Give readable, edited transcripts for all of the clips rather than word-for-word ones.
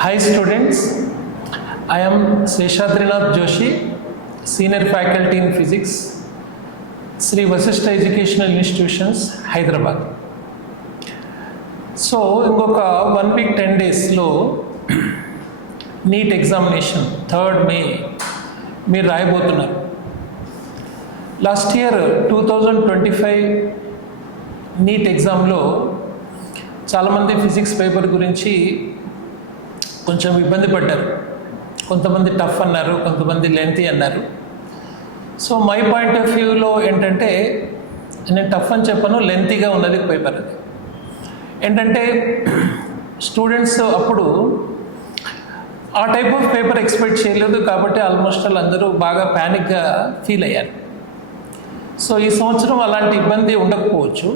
Hi students, I am Seshadrinath Joshi, Senior Faculty in Physics, Sri Vasishtha Educational Institutions, Hyderabad. So, ఇంకొక 1 week 10 daysలో NEET examination 3rd May మీరు రాయబోతున్నారు. Last year 2025 neat ఎగ్జామ్లో చాలామంది physics paper గురించి కొంచెం ఇబ్బంది పడ్డారు. కొంతమంది టఫ్ అన్నారు, కొంతమంది లెంతీ అన్నారు. సో మై పాయింట్ ఆఫ్ వ్యూలో ఏంటంటే, నేను టఫ్ అని చెప్పను, లెంతీగా ఉన్నది పేపర్. అది ఏంటంటే స్టూడెంట్స్ అప్పుడు ఆ టైప్ ఆఫ్ పేపర్ ఎక్స్పెక్ట్ చేయలేదు, కాబట్టి ఆల్మోస్ట్ అందరూ బాగా ప్యానిక్గా ఫీల్ అయ్యారు. సో ఈ సంవత్సరం అలాంటి ఇబ్బంది ఉండకపోవచ్చు.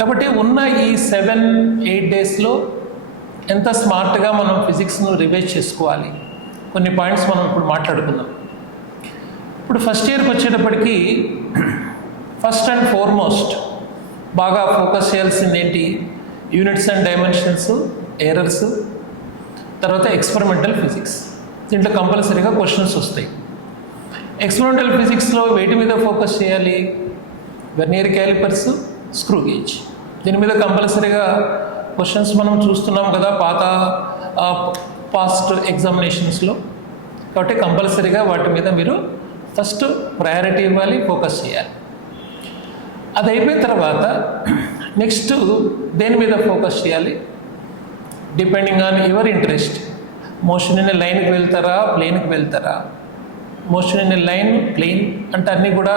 కాబట్టి ఉన్న ఈ 7-8 డేస్లో ఎంత స్మార్ట్గా మనం ఫిజిక్స్ను రివైజ్ చేసుకోవాలి, కొన్ని పాయింట్స్ మనం ఇప్పుడు మాట్లాడుకుందాం. ఇప్పుడు ఫస్ట్ ఇయర్కి వచ్చేటప్పటికి ఫస్ట్ అండ్ ఫార్మోస్ట్ బాగా ఫోకస్ చేయాల్సింది ఏంటి? యూనిట్స్ అండ్ డైమెన్షన్స్, ఎర్రర్స్, తర్వాత ఎక్స్పెరిమెంటల్ ఫిజిక్స్. దీంట్లో కంపల్సరీగా క్వశ్చన్స్ వస్తాయి. ఎక్స్పెరిమెంటల్ ఫిజిక్స్లో వేటి మీద ఫోకస్ చేయాలి? Vernier callipers, screw gauge. దీని మీద కంపల్సరీగా క్వశ్చన్స్ మనం చూస్తున్నాం కదా పాస్ట్ ఎగ్జామినేషన్స్లో. కాబట్టి కంపల్సరీగా వాటి మీద మీరు ఫస్ట్ ప్రయారిటీ ఇవ్వాలి, ఫోకస్ చేయాలి. అది అయిపోయిన తర్వాత నెక్స్ట్ దేని మీద ఫోకస్ చేయాలి? Depending on your interest. Motion in లైన్కి వెళ్తారా, ప్లేన్కి వెళ్తారా? మోషన్ ఇన్ లైన్, ప్లేన్ అంటే అన్నీ కూడా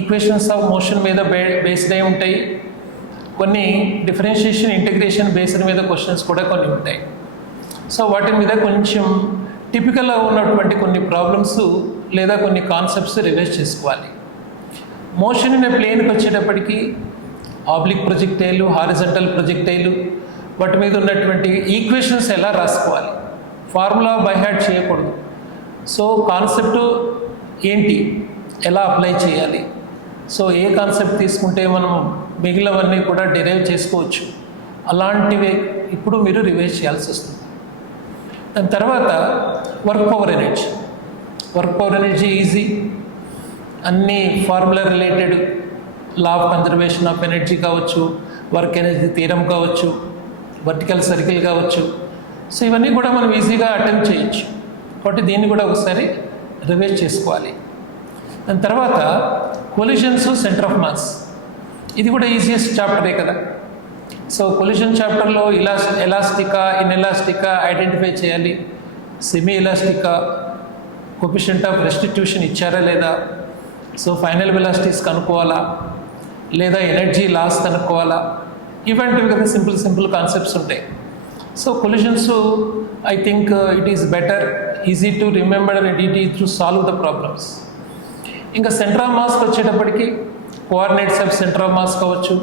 ఈక్వేషన్స్ ఆఫ్ మోషన్ మీద బేస్డ్ అయి ఉంటాయి. కొన్ని డిఫరెన్షియేషన్, ఇంటిగ్రేషన్ బేస్డ్ మీద క్వశ్చన్స్ కూడా కొన్ని ఉంటాయి. సో వాటి మీద కొంచెం టిపికల్గా ఉన్నటువంటి కొన్ని ప్రాబ్లమ్స్ లేదా కొన్ని కాన్సెప్ట్స్ రివైజ్ చేసుకోవాలి. మోషన్ ఇన్ ప్లేన్కి వచ్చేటప్పటికి ఆబ్లిక్ ప్రొజెక్టైల్, హారిజంటల్ ప్రొజెక్టైల్, వాటి మీద ఉన్నటువంటి ఈక్వేషన్స్ ఎలా రాసుకోవాలి, ఫార్ములా బై హార్ట్ చేయకూడదు. సో కాన్సెప్ట్ ఏంటి, ఎలా అప్లై చేయాలి, సో ఏ కాన్సెప్ట్ తీసుకుంటే మనం మిగిలినవన్నీ కూడా డిరైవ్ చేసుకోవచ్చు, అలాంటివి ఇప్పుడు మీరు రివైజ్ చేయాల్సి వస్తుంది. దాని తర్వాత work power energy. Work power energy easy, అన్ని formula related, law of conservation of energy కావచ్చు, వర్క్ ఎనర్జీ థియరం కావచ్చు, వర్టికల్ సర్కిల్ కావచ్చు. సో ఇవన్నీ కూడా మనం ఈజీగా అటెంప్ట్ చేయొచ్చు. కాబట్టి దీన్ని కూడా ఒకసారి రివైజ్ చేసుకోవాలి. దాని తర్వాత కొలిషన్స్, సెంటర్ ఆఫ్ మాస్. ఇది కూడా ఈజియెస్ట్ చాప్టరే కదా. సో కొలిషన్ చాప్టర్లో ఎలాస్టికా, ఇన్ఎలాస్టికా ఐడెంటిఫై చేయాలి, సెమీ ఎలాస్టికా, కోఎఫిషియంట్ ఆఫ్ రెస్టిట్యూషన్ ఇచ్చారా లేదా, సో ఫైనల్ వెలాసిటీస్ కనుక్కోవాలా, లేదా ఎనర్జీ లాస్ కనుక్కోవాలా, ఇవంటివి కదా సింపుల్ కాన్సెప్ట్స్ ఉంటాయి. So collisions I think it is better, easy to remember and easy to solve the problems. ఇంకా సెంటర్ ఆఫ్ మాస్కి వచ్చేటప్పటికి coordinates of centre of mass కావచ్చు,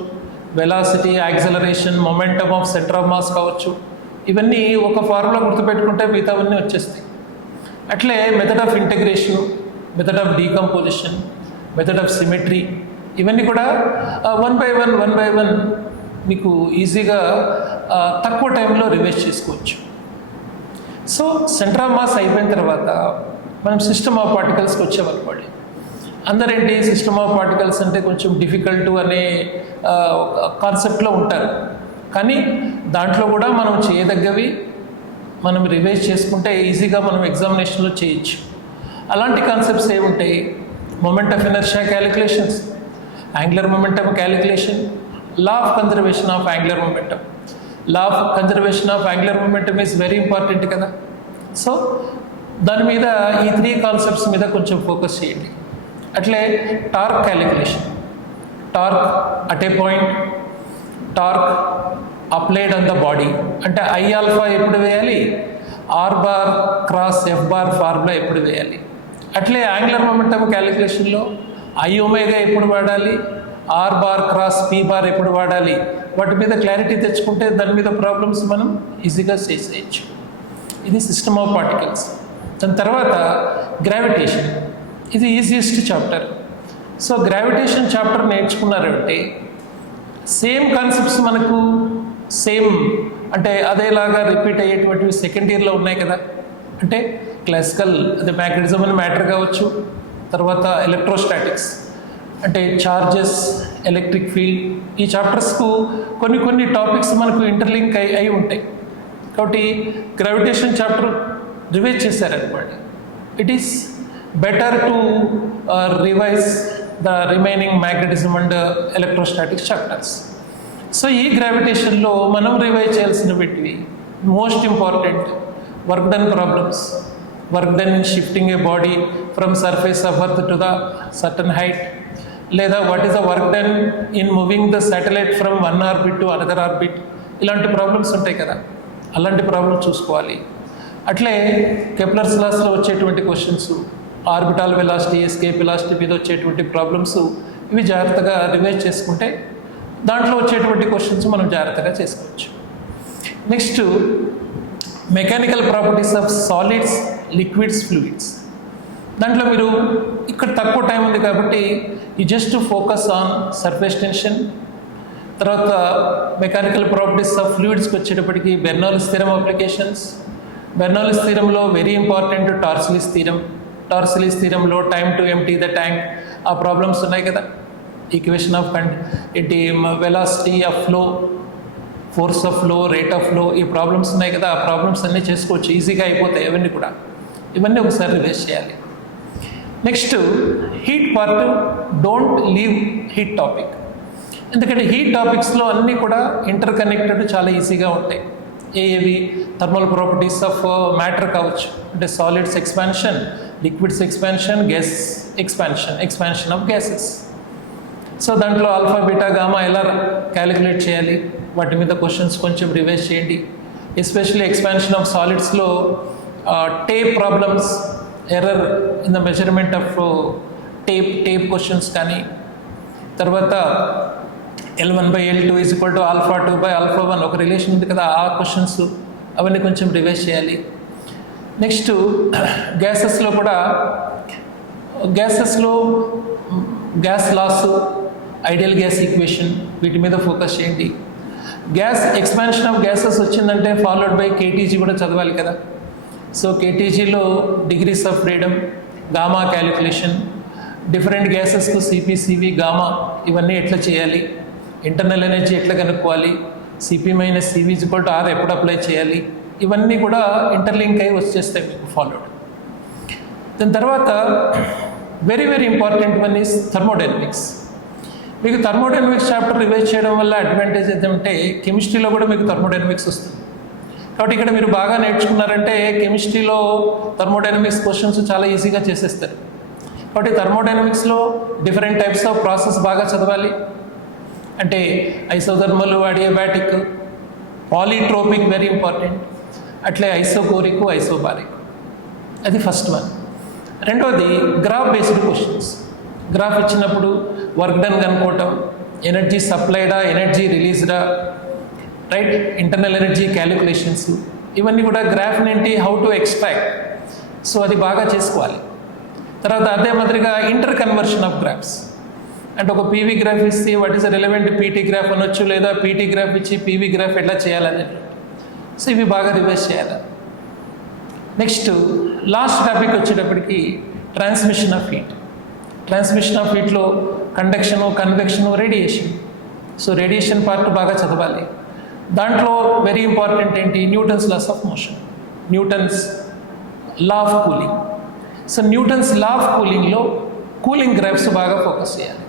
velocity, acceleration, momentum of centre of mass కావచ్చు. ఇవన్నీ ఒక formula గుర్తుపెట్టుకుంటే మిగతావన్నీ వచ్చేస్తాయి. అట్లే method of integration, method of decomposition, method of symmetry, ఇవన్నీ కూడా వన్ బై వన్ మీకు ఈజీగా తక్కువ టైంలో రివైజ్ చేసుకోవచ్చు. సో సెంటర్ ఆఫ్ మాస్ అయిపోయిన తర్వాత మనం సిస్టమ్ ఆఫ్ పార్టికల్స్కి వచ్చేవనుకోండి. అందరేంటి సిస్టమ్ ఆఫ్ పార్టికల్స్ అంటే కొంచెం డిఫికల్ట్ అనే కాన్సెప్ట్లో ఉంటారు. కానీ దాంట్లో కూడా మనం చేయదగ్గవి మనం రివైజ్ చేసుకుంటే ఈజీగా మనం ఎగ్జామినేషన్లో చేయొచ్చు. అలాంటి కాన్సెప్ట్స్ ఏముంటాయి? Moment of inertia calculations, angular momentum calculation, law of conservation of angular momentum. Law of conservation of angular momentum is very important కదా. సో దాని మీద ఈ 3 కాన్సెప్ట్స్ మీద కొంచెం ఫోకస్ చేయండి. అట్లే torque calculation, torque at a point, torque applied on the body, అంటే I alpha ఎప్పుడు వేయాలి, R bar cross F bar formula ఎప్పుడు వేయాలి. అట్లే యాంగులర్ మొమెంటమ్ క్యాలిక్యులేషన్లో ఐ ఒమేగా ఎప్పుడు వాడాలి, R bar cross P bar ఎప్పుడు వాడాలి, వాటి మీద క్లారిటీ తెచ్చుకుంటే దాని మీద ప్రాబ్లమ్స్ మనం ఈజీగా చేసేయచ్చు. ఇది సిస్టమ్ ఆఫ్ పార్టికల్స్. దాని తర్వాత గ్రావిటేషన్, ఇది easiest chapter. So gravitation chapter నేర్చుకున్నారంటే సేమ్ కాన్సెప్ట్స్ మనకు సేమ్ అంటే అదేలాగా రిపీట్ అయ్యేటువంటివి సెకండ్ ఇయర్లో ఉన్నాయి కదా. అంటే క్లాసికల్ అదే మ్యాగ్నెటిజం అని మ్యాటర్ కావచ్చు, తర్వాత ఎలక్ట్రోస్టాటిక్స్ అంటే చార్జెస్, ఎలక్ట్రిక్ ఫీల్డ్, ఈ చాప్టర్స్కు కొన్ని టాపిక్స్ మనకు ఇంటర్లింక్ అయి ఉంటాయి. కాబట్టి గ్రావిటేషన్ చాప్టర్ రివైజ్ చేశారనుకోండి, it is better to revise the remaining magnetism and electrostatics chapters. So ఈ గ్రావిటేషన్లో మనం రివైజ్ చేయాల్సినవి most important work done problems, work done in shifting a body from surface of earth to the certain height, లేదా what is the work done in moving the satellite from one orbit to another orbit, ఇలాంటి problems ఉంటాయి కదా, అలాంటి problems చూసుకోవాలి. అట్లే Kepler's లాస్లో వచ్చేటువంటి questions, orbital velocity, escape velocity మీద వచ్చేటువంటి ప్రాబ్లమ్స్, ఇవి జాగ్రత్తగా రివైజ్ చేసుకుంటే దాంట్లో వచ్చేటువంటి క్వశ్చన్స్ మనం జాగ్రత్తగా చేసుకోవచ్చు. Next mechanical properties of solids, liquids, fluids. దాంట్లో మీరు ఇక్కడ తక్కువ టైం ఉంది కాబట్టి ఈ just focus on surface tension. తర్వాత మెకానికల్ ప్రాపర్టీస్ ఆఫ్ ఫ్లూయిడ్స్కి వచ్చేటప్పటికి బెర్నౌల్లిస్ థీరం అప్లికేషన్స్. బెర్నౌల్లిస్ థీరంలో very important Torricelli's theorem. Torricelli's థీరంలో time to empty the tank, ఆ ప్రాబ్లమ్స్ ఉన్నాయి కదా. ఈక్వేషన్ ఆఫ్ ఏంటి velocity of flow, force of flow, rate of flow, ఈ ప్రాబ్లమ్స్ ఉన్నాయి కదా. ఆ ప్రాబ్లమ్స్ అన్నీ చేసుకోవచ్చు, ఈజీగా అయిపోతాయి అవన్నీ కూడా. ఇవన్నీ ఒకసారి రివైజ్ చేయాలి. Next heat part, don't leave heat topic. ఎందుకంటే హీట్ టాపిక్స్లో అన్నీ కూడా ఇంటర్ కనెక్టెడ్, చాలా ఈజీగా ఉంటాయి. ఏవి థర్మల్ ప్రాపర్టీస్ ఆఫ్ మ్యాటర్ కావచ్చు, అంటే solids expansion, liquids expansion, gas expansion, expansion of gases. So దాంట్లో ఆల్ఫా, బీటా, గామా ఎలా క్యాలిక్యులేట్ చేయాలి, వాటి మీద క్వశ్చన్స్ కొంచెం రివైజ్ చేయండి. ఎస్పెషల్లీ ఎక్స్పాన్షన్ ఆఫ్ సాలిడ్స్లో tape problems, error in the measurement of tape questions కానీ, తర్వాత L1/L2 is equal to alpha 2/ఆల్ఫా 1 ఒక రిలేషన్ ఉంది కదా, ఆ క్వశ్చన్స్ అవన్నీ కొంచెం రివైజ్ చేయాలి. నెక్స్ట్ గ్యాసెస్లో కూడా, గ్యాసెస్లో gas laws, ideal gas equation, వీటి మీద ఫోకస్ చేయండి. గ్యాస్ ఎక్స్పాన్షన్ ఆఫ్ గ్యాసెస్ వచ్చిందంటే ఫాలోడ్ బై కేటీజీ కూడా చదవాలి కదా. సో కేటీజీలో degrees of freedom, gamma calculation, different గ్యాసెస్కు సిపి, గామా, ఇవన్నీ ఎట్లా చేయాలి, ఇంటర్నల్ ఎనర్జీ ఎట్లా కనుక్కోవాలి, CP-CV = R ఎప్పుడు అప్లై చేయాలి, ఇవన్నీ కూడా ఇంటర్లింక్ అయి వచ్చేస్తాయి మీకు ఫాలోడ్. దాని తర్వాత very important one is thermodynamics. మీకు థర్మోడైనమిక్స్ చాప్టర్ రివైజ్ చేయడం వల్ల అడ్వాంటేజ్ ఏంటంటే కెమిస్ట్రీలో కూడా మీకు థర్మోడైనమిక్స్ వస్తుంది. కాబట్టి ఇక్కడ మీరు బాగా నేర్చుకున్నారంటే కెమిస్ట్రీలో థర్మోడైనమిక్స్ క్వశ్చన్స్ చాలా ఈజీగా చేసేస్తారు. కాబట్టి థర్మోడైనమిక్స్లో డిఫరెంట్ టైప్స్ ఆఫ్ ప్రాసెస్ బాగా చదవాలి. అంటే isothermal, adiabatic, polytropic very important, అట్లే ఐసోకోరిక్, ఐసోబారిక్, అది ఫస్ట్ వన్. రెండవది గ్రాఫ్ బేస్డ్ క్వశ్చన్స్. గ్రాఫ్ ఇచ్చినప్పుడు వర్క్ డన్ కనుక్కోవటం, ఎనర్జీ సప్లైడా, ఎనర్జీ రిలీజ్డా, రైట్, ఇంటర్నల్ ఎనర్జీ క్యాలిక్యులేషన్స్, ఇవన్నీ కూడా గ్రాఫ్ని ఏంటి హౌ టు ఎక్స్ట్రాక్ట్, సో అది బాగా చేసుకోవాలి. తర్వాత అదే మాదిరిగా ఇంటర్ కన్వర్షన్ ఆఫ్ గ్రాఫ్స్, అంటే ఒక పీవీ గ్రాఫ్ ఇస్తే what is relevant PT graph అనొచ్చు, లేదా పీటీ గ్రాఫ్ ఇచ్చి పీవీ గ్రాఫ్ ఎట్లా చేయాలని, సో ఇవి బాగా రివైజ్ చేయాలి. నెక్స్ట్ లాస్ట్ టాపిక్ వచ్చేటప్పటికి transmission of heat. Transmission of హీట్లో conduction, convection, radiation. So radiation part బాగా చదవాలి. దాంట్లో వెరీ ఇంపార్టెంట్ ఏంటి, Newton's laws of motion, Newton's law of cooling. So Newton's law of కూలింగ్లో కూలింగ్ గ్రాఫ్స్ బాగా focus చేయాలి,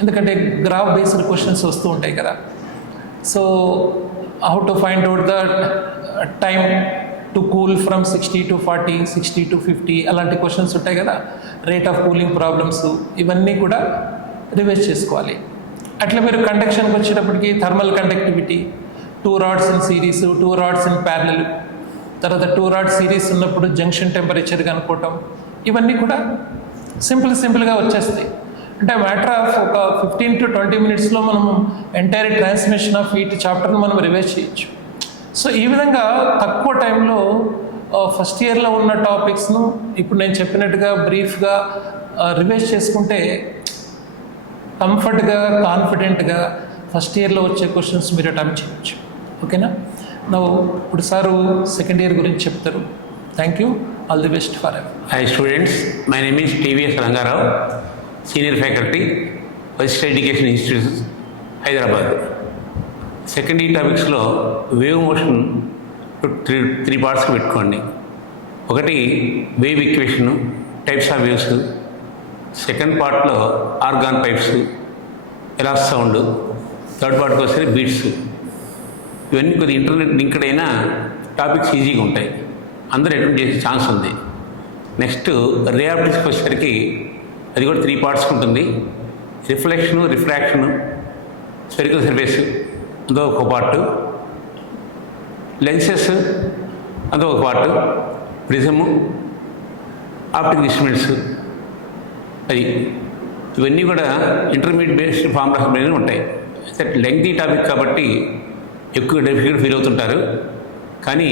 ఎందుకంటే గ్రాఫ్ బేస్డ్ క్వశ్చన్స్ వస్తూ ఉంటాయి కదా. So how to find out the time to cool from 60 to 40, 60 to 50, అలాంటి questions ఉంటాయి కదా. రేట్ ఆఫ్ కూలింగ్ ప్రాబ్లమ్స్, ఇవన్నీ కూడా రివైజ్ చేసుకోవాలి. అట్లా మీరు కండక్షన్కి వచ్చేటప్పటికి thermal conductivity, 2 rods in series, 2 rods in parallel, తర్వాత 2 rods సిరీస్ ఉన్నప్పుడు జంక్షన్ టెంపరేచర్ కనుక్కోవటం, ఇవన్నీ కూడా సింపుల్గా వచ్చేస్తాయి. అంటే మ్యాటర్ ఆఫ్ ఒక 15 to 20 minutesలో మనం ఎంటైర్ ట్రాన్స్మిషన్ ఆఫ్ హీట్ చాప్టర్ని మనం రివైజ్ చేయొచ్చు. సో ఈ విధంగా తక్కువ టైంలో ఫస్ట్ ఇయర్లో ఉన్న టాపిక్స్ను ఇప్పుడు నేను చెప్పినట్టుగా బ్రీఫ్గా రివైజ్ చేసుకుంటే కంఫర్ట్గా, కాన్ఫిడెంట్గా ఫస్ట్ ఇయర్లో వచ్చే క్వశ్చన్స్ మీరు అటెంప్ట్ చేయొచ్చు. ఓకేనా? ఇప్పుడు సారు సెకండ్ ఇయర్ గురించి చెప్తారు. Thank you, all the best for ever. Hi students, my name is TVS Rangarao, Senior Faculty, West Education Institute, Hyderabad. Second ఈ టాపిక్స్లో వేవ్ మోషన్ త్రీ పార్ట్స్కి పెట్టుకోండి. ఒకటి wave equation, types of waves. Second పార్ట్లో organ pipes, ఎలాస్ sound. Third పార్ట్కి వస్తే beats. ఇవన్నీ కొద్దిగా internet linked అయినా topics ఈజీగా ఉంటాయి, అందరూ అటెండ్ చేసే ఛాన్స్ ఉంది. నెక్స్ట్ రే ఆప్టిక్స్కి వచ్చేసరికి అది కూడా త్రీ పార్ట్స్ ఉంటుంది. రిఫ్లెక్షను, రిఫ్రాక్షను, స్పెరికల్ సర్ఫేస్ అదో ఒక పార్ట్, లెన్సెస్ అదో ఒక పార్ట్, ప్రిజము, ఆప్టిక్ ఇన్స్ట్రుమెంట్స్. అది ఇవన్నీ కూడా ఇంటర్మీడియట్ బేస్డ్ ఫార్ములాస్ మీద ఉంటాయి. లెంగ్తీ టాపిక్ కాబట్టి ఎక్కువ డిఫికల్ట్ ఫీల్ అవుతుంటారు, కానీ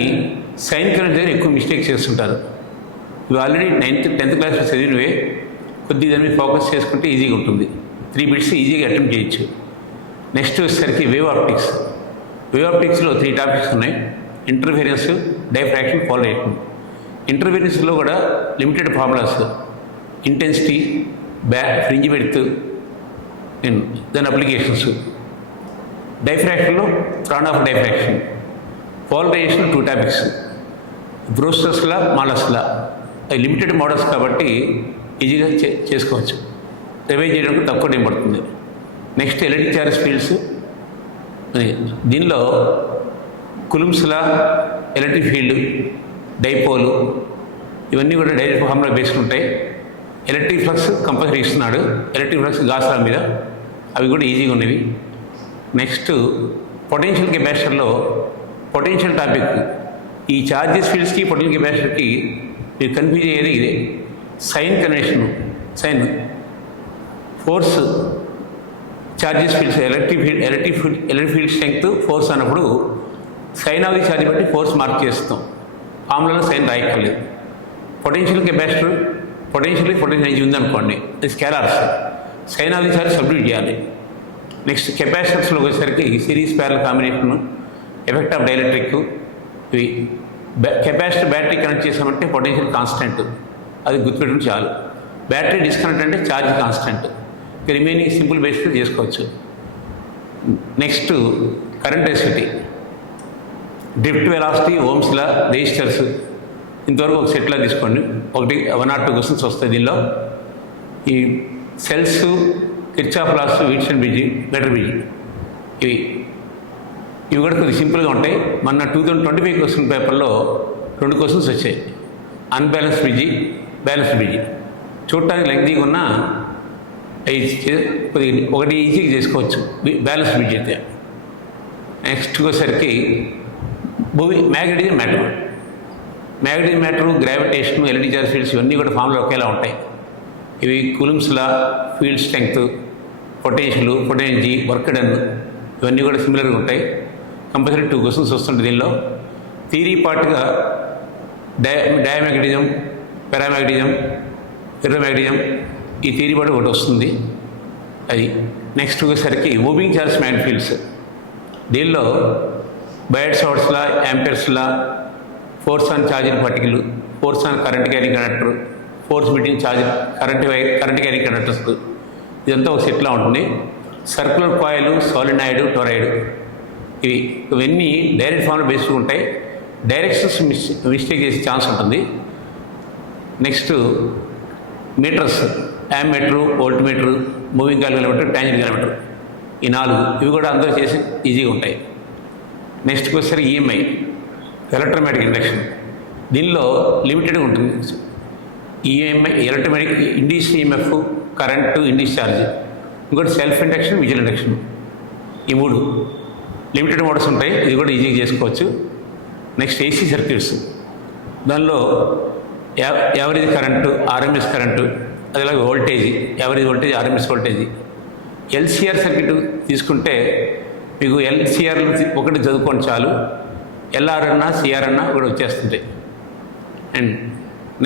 సైన్ కరెంట్ దగ్గర ఎక్కువ మిస్టేక్స్ చేస్తుంటారు. ఇవి ఆల్రెడీ 10th క్లాస్లో చదివినవే, కొద్దిగా దాని మీద ఫోకస్ చేసుకుంటే ఈజీగా ఉంటుంది. 3 బిట్స్ ఈజీగా అటెంప్ట్ చేయొచ్చు. నెక్స్ట్ వచ్చేసరికి వేవ్ ఆప్టిక్స్. వేవ్ ఆప్టిక్స్లో 3 టాపిక్స్ ఉన్నాయి: ఇంటర్ఫిరెన్స్, డైఫ్రాక్షన్, పోలరైజేషన్. ఇంటర్ఫిరెన్స్లో కూడా limited formulas, intensity, fringe width, దాని అప్లికేషన్స్. డైఫ్రాక్షన్లో Fraunhofer of diffraction. Polarisation 2 topics: Brewster's law, Malus law. అవి లిమిటెడ్ మోడల్స్ కాబట్టి ఈజీగా చేసుకోవచ్చు, రివైజ్ చేయడానికి తక్కువ టైం పడుతుంది. Next electric charge fields. దీనిలో కులుమ్స్లా, ఎలక్ట్రిక్ ఫీల్డ్, డైపోలు, ఇవన్నీ కూడా డైరెక్ట్ ఫార్ములా బేస్డ్ ఉంటాయి. ఎలక్ట్రిక్ ఫ్లక్స్ కంపల్సరీ ఇస్తున్నాడు, ఎలక్ట్రిక్ ఫ్లక్స్ గాస్లా మీద, అవి కూడా ఈజీగా ఉన్నవి. నెక్స్ట్ పొటెన్షియల్ కెపాసిటర్లో పొటెన్షియల్ టాపిక్. ఈ చార్జెస్ ఫీల్డ్స్కి పొటెన్షియల్ కెపాసిటర్కి మీరు కన్ఫ్యూజ్ అయ్యేది ఇదే. Sign convention, sign force, charges fields, electric field strength, force అన్నప్పుడు సైన్ ఆఫ్ ది ఛార్జ్ బట్టి ఫోర్స్ మార్క్ చేస్తాం. ఫార్ములాలో సైన్ రాయక్కర్లేదు. పొటెన్షియల్ కెపాసిటర్, పొటెన్షియల్ ఎనర్జీ ఉందనుకోండి, అది scalars, sign of the charge substitute చేయాలి. నెక్స్ట్ కెపాసిటర్స్లోకి వచ్చేసరికి series parallel combination, effect of dielectric. ఇవి కెపాసిటర్ బ్యాటరీ కనెక్ట్ చేసామంటే పొటెన్షియల్ కాన్స్టెంట్, అది గుర్తుపెట్టుకుని చాలు. బ్యాటరీ డిస్కనెక్ట్ అంటే charge constant. Remaining simple based చేసుకోవచ్చు. Next current density, drift velocity, Ohm's law, resistors. ఇంతవరకు ఒక సెట్లో తీసుకోండి, 1 or 2 క్వశ్చన్స్ వస్తాయి దీనిలో. ఈ cells, Kirchhoff laws, Wheatstone bridge, meter bridge, ఇవి కూడా కొద్దిగా సింపుల్గా ఉంటాయి. మొన్న 2025 క్వశ్చన్ పేపర్లో 2 క్వశ్చన్స్ వచ్చాయి: అన్బ్యాలెన్స్ బిజీ, బ్యాలెన్స్ బిజీ. చూడటానికి లెంగ్తీగా ఉన్న కొద్దిగా ఒకటి ఈజీగా చేసుకోవచ్చు బ్యాలెన్స్ బిజీ అయితే. నెక్స్ట్ వచ్చేసరికి magnetism matter. Magnetism matter, gravitation, electric charge fields ఇవన్నీ కూడా ఫార్ములా ఒకేలా ఉంటాయి. ఇవి Coulomb's law, field strength, potential, potential energy, work done, ఇవన్నీ కూడా సిమిలర్గా ఉంటాయి. కంపల్సరీ 2 క్వశ్చన్స్ వస్తుంటాయి దీనిలో. థియరీ పార్ట్గా డయామాగ్నెటిజం, పారామాగ్నెటిజం, ఫెర్రోమాగ్నెటిజం, ఈ థియరీ పార్ట్ ఒకటి వస్తుంది అది. నెక్స్ట్ వచ్చేసరికి మూవింగ్ చార్జ్ మ్యాగ్నెటిక్ ఫీల్డ్స్. దీనిలో Biot Savart's law, Ampere's law, force on charging particle, force on current carrying conductor, force between charge current carrying conductors, ఇదంతా ఒక సెట్లా ఉంటుంది. సర్కులర్ కాయిల్, సాలినాయిడ్, టొరాయిడ్, ఇవన్నీ డైరెక్ట్ ఫార్ములా బేస్డ్ ఉంటాయి. డైరెక్షన్స్ మిస్టేక్ చేసే chance ఉంటుంది. Next meters, ammeter, volt meter, moving calculator, tangent calculator, ఈ 4 ఇవి కూడా అందరూ చేసి ఈజీగా ఉంటాయి. నెక్స్ట్ వచ్చేసరికి ఈఎంఐ, ఎలక్ట్రోమాటిక్ ఇండక్షన్. దీనిలో లిమిటెడ్గా ఉంటుంది. EMI, electromagnetic, induce EMF, current, induce charge. ఇంకోటి సెల్ఫ్ ఇండక్షన్, విజువల్ ఇండక్షన్. ఈ 3 లిమిటెడ్ మోడల్స్ ఉంటాయి, ఇది కూడా ఈజీగా చేసుకోవచ్చు. Next AC circuits. దానిలో యావరేజ్ కరెంటు, ఆర్ఎంఎస్ కరెంటు, అదేలాగా voltage, average voltage, RMS voltage. LCR circuit తీసుకుంటే మీకు ఎల్సిఆర్ ఒకటి చదువుకోండి చాలు, ఎల్ఆర్ అన్నా సిఆర్ అన్నా కూడా వచ్చేస్తుంటాయి. అండ్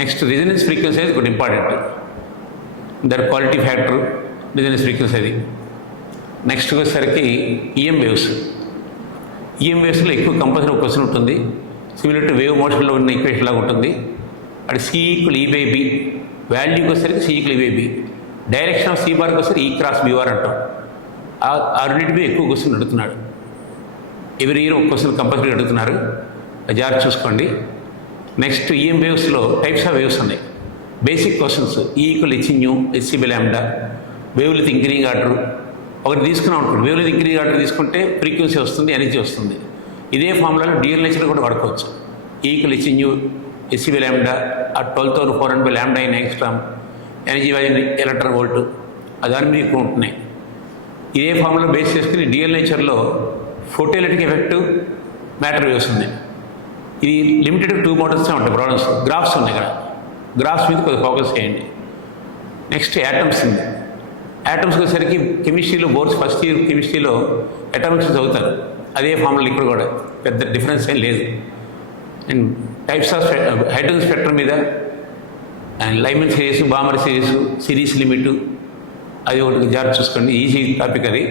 నెక్స్ట్ రిజనెన్స్ ఫ్రీక్వెన్సీ అనేది ఒకటి ఇంపార్టెంట్, దర్ క్వాలిటీ ఫ్యాక్టర్, రిజనెన్స్ ఫ్రీక్వెన్సీ అది. నెక్స్ట్ వచ్చేసరికి ఈఎం వేవ్స్. ఈఎం వేవ్స్లో ఎక్కువ కంపల్సరీ క్వశ్చన్ ఉంటుంది, సిమిలర్ టు వేవ్ మోషన్లో ఉన్న ఈక్వేషన్ లాగా ఉంటుంది. అది C equal E by B, వాల్యూకి వచ్చేసరికి C equal E by B, direction of C బార్కి వచ్చేసరికి ఈ క్రాస్ బి బార్ అంటాం. ఆ రెండింటి మీద ఎక్కువ క్వశ్చన్ అడుగుతున్నాడు. ఎవరి ఇయర్ ఒక క్వశ్చన్ కంపల్సరీ అడుగుతున్నారు, జాగ్రత్త చూసుకోండి. నెక్స్ట్ ఈఎం వేవ్స్లో టైప్స్ ఆఫ్ వేవ్స్ ఉన్నాయి. Basic questions E equal H nu HC by lambda, wave with increasing order ఒకటి తీసుకున్నాం అనుకోండి. వేవ్ విత్ ఇంక్రీజింగ్ ఆర్డర్ తీసుకుంటే ఫ్రీక్వెన్సీ వస్తుంది, ఎనర్జీ వస్తుంది. ఇదే ఫార్ములాలో డ్యూయల్ నేచర్ కూడా వాడుకోవచ్చు. Equal H nu HC by lambda ఆ 12,400 by lambda in angstrom, energy value electron volt, దాని మీద ఎక్కువ ఉంటున్నాయి. ఇదే ఫార్ములా బేస్ చేసుకుని డ్యూయల్ నేచర్లో ఫోటోఎలెక్ట్రిక్ ఎఫెక్ట్ మ్యాటర్ వేవ్స్ ఉంది. ఇది లిమిటెడ్ 2 మోడల్సే ఉంటాయి. ప్రాబ్లమ్స్ గ్రాఫ్స్ ఉన్నాయి ఇక్కడ, గ్రాఫ్స్ మీద కొద్దిగా ఫోకస్ చేయండి. నెక్స్ట్ యాటమ్స్ ఉంది. యాటమ్స్ వచ్చేసరికి కెమిస్ట్రీలో బోర్డ్స్ ఫస్ట్ ఇయర్ కెమిస్ట్రీలో అటామిక్స్ చదువుతారు. అదే ఫార్ములా ఇక్కడ కూడా పెద్ద డిఫరెన్స్ ఏం లేదు. And types of hydrogen spectrum మీద and Lyman series, Balmer series limit, అది ఒకటి జాగ్రత్త చూసుకోండి. ఈజీ టాపిక్, అది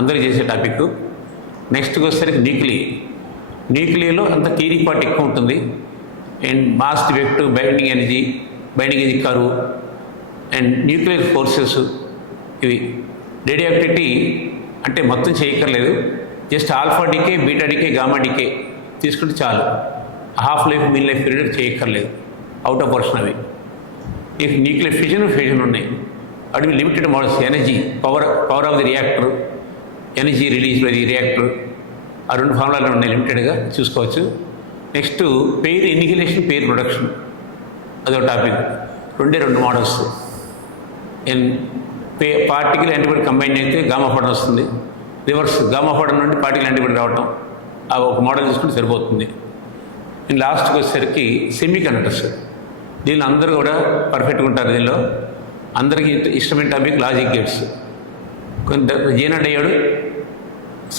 అందరూ చేసే టాపిక్. నెక్స్ట్ వచ్చేసరికి న్యూక్లియర్లో అంత థియరీ పార్ట్ ఎక్కువ ఉంటుంది. And mass defect, binding energy curve, and nuclear forces, ఇవి రేడియో యాక్టివిటీ అంటే మొత్తం చేయక్కర్లేదు. Just alpha decay, beta decay, gamma decay తీసుకుంటే చాలు. Half life, mean life period చేయక్కర్లేదు, అవుట్ ఆఫ్ పోర్షన్ అవి. ఇక న్యూక్లియర్ ఫ్యూజన్ ఉన్నాయి. అవి limited models. Energy, power of the reactor, energy release by the reactor, ఆ 2 ఫార్ములాలు ఉన్నాయి, లిమిటెడ్గా చూసుకోవచ్చు. Next pair annihilation, pair production, అదొక topic. 2 models. And particle antibody combine అయితే గామా ఫోటన్ వస్తుంది. రివర్స్ గామా ఫోటన్ నుండి పార్టికల్ యాంటీబాడీ రావటం, ఆ ఒక మోడల్ తీసుకుంటే సరిపోతుంది. అండ్ లాస్ట్కి వచ్చేసరికి సెమీ కండక్టర్స్. దీనిలో అందరూ కూడా పర్ఫెక్ట్గా ఉంటారు. దీనిలో అందరికీ ఇష్టమైన టాపిక్ లాజిక్ గేట్స్. కొంత జీనా డయోడ్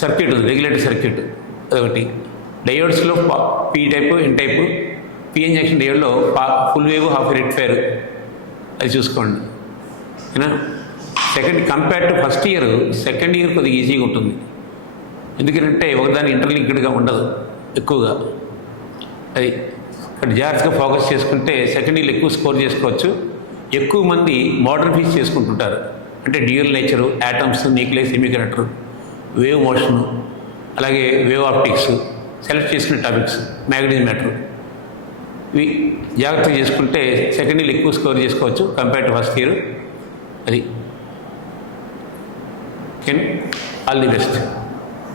సర్క్యూట్ ఉంది, రెగ్యులేటర్ సర్క్యూట్, అదొకటి. డయోడ్స్లో P type, N type. PN junction డయోడ్లో ఫుల్ వేవ్, హాఫ్ రెక్టిఫైర్, అది చూసుకోండి. ఏనా second compare to first year, second year కొద్దిగా ఈజీగా ఉంటుంది. ఎందుకంటే ఒకదాని ఇంటర్లింక్డ్గా ఉండదు ఎక్కువగా. అది ఇక్కడ జాగ్రత్తగా ఫోకస్ చేసుకుంటే సెకండ్ ఇయర్లో ఎక్కువ స్కోర్ చేసుకోవచ్చు. ఎక్కువ మంది మోడర్న్ ఫీజ్ చేసుకుంటుంటారు. అంటే dual nature, atoms, nucleus, semiconductor, wave motion, అలాగే వేవ్ ఆప్టిక్స్ సెలెక్ట్ చేసుకునే టాపిక్స్, మ్యాగ్నెటిక్ మ్యాటర్, ఇవి జాగ్రత్తగా చేసుకుంటే సెకండ్ ఇయర్ ఎక్కువ స్కోర్ చేసుకోవచ్చు కంపేర్ టు ఫస్ట్ ఇయర్. అది ఆల్ ది బెస్ట్.